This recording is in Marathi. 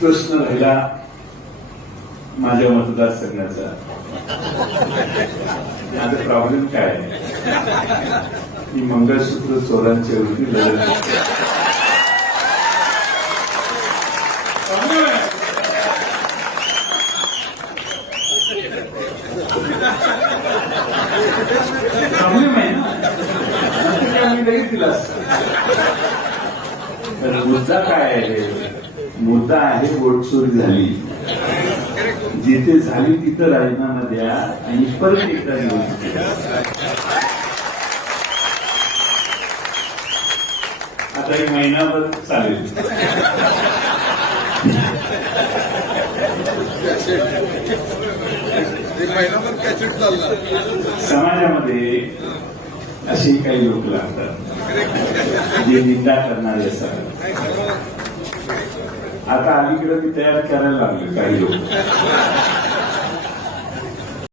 प्रश्न राहिला माझ्या मतदारसंघाचा. आता प्रॉब्लेम काय आहे की मंगळसूत्र चोरांच्या वरती लढत. प्रॉब्लेम आहे ना, आम्ही लगेच दिला असता. तर मुद्दा काय आहे? मुद्दा आहे वोट चोरी झाली, जिथे झाली तिथं राजीनामा द्या आणि परत एकदा निवडणूक द्या. आता एक महिनाभर चालेल. समाजामध्ये असे काही लोक लागतात जे निंदा करणारे असतात. आता अलीकडे मी तयार करायला लागले काही लोक